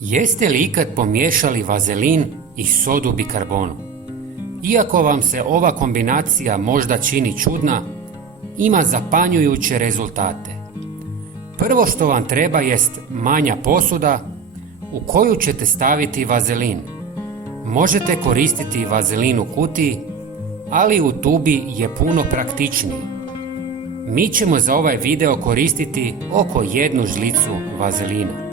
Jeste li ikad pomiješali vazelin i sodu bikarbonu? Iako vam se ova kombinacija možda čini čudna, ima zapanjujuće rezultate. Prvo što vam treba jest manja posuda u koju ćete staviti vazelin. Možete koristiti vazelin u kutiji, ali u tubi je puno praktičniji. Mi ćemo za ovaj video koristiti oko 1 žlicu vazelina.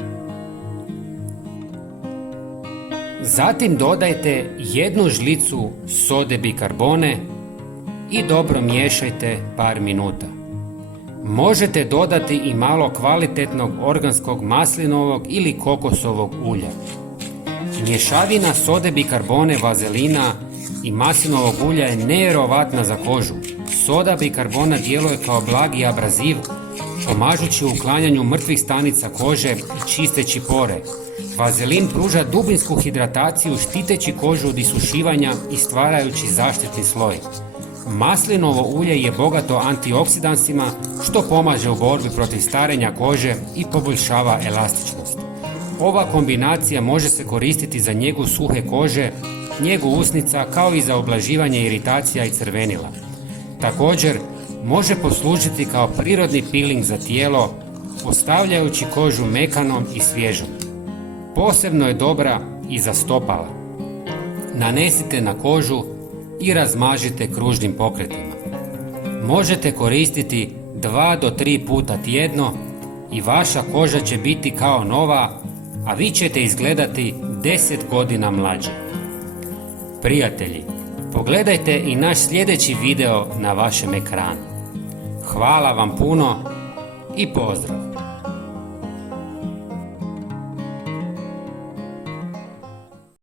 Zatim dodajte 1 žlicu sode bikarbone i dobro miješajte par minuta. Možete dodati i malo kvalitetnog organskog maslinovog ili kokosovog ulja. Mješavina sode bikarbone, vazelina i maslinovog ulja je nevjerovatna za kožu. Soda bikarbona djeluje kao blagi abraziv, pomažući u uklanjanju mrtvih stanica kože i čisteći pore. Vazelin pruža dubinsku hidrataciju štiteći kožu od isušivanja i stvarajući zaštitni sloj. Maslinovo ulje je bogato antioksidansima što pomaže u borbi protiv starenja kože i poboljšava elastičnost. Ova kombinacija može se koristiti za njegu suhe kože, njegu usnica kao i za ublaživanje iritacija i crvenila. Također, može poslužiti kao prirodni peeling za tijelo, ostavljajući kožu mekanom i svježom. Posebno je dobra i za stopala. Nanesite na kožu i razmažite kružnim pokretima. Možete koristiti 2 do 3 puta tjedno i vaša koža će biti kao nova, a vi ćete izgledati 10 godina mlađe. Prijatelji, pogledajte i naš sljedeći video na vašem ekranu. Hvala vam puno i pozdrav!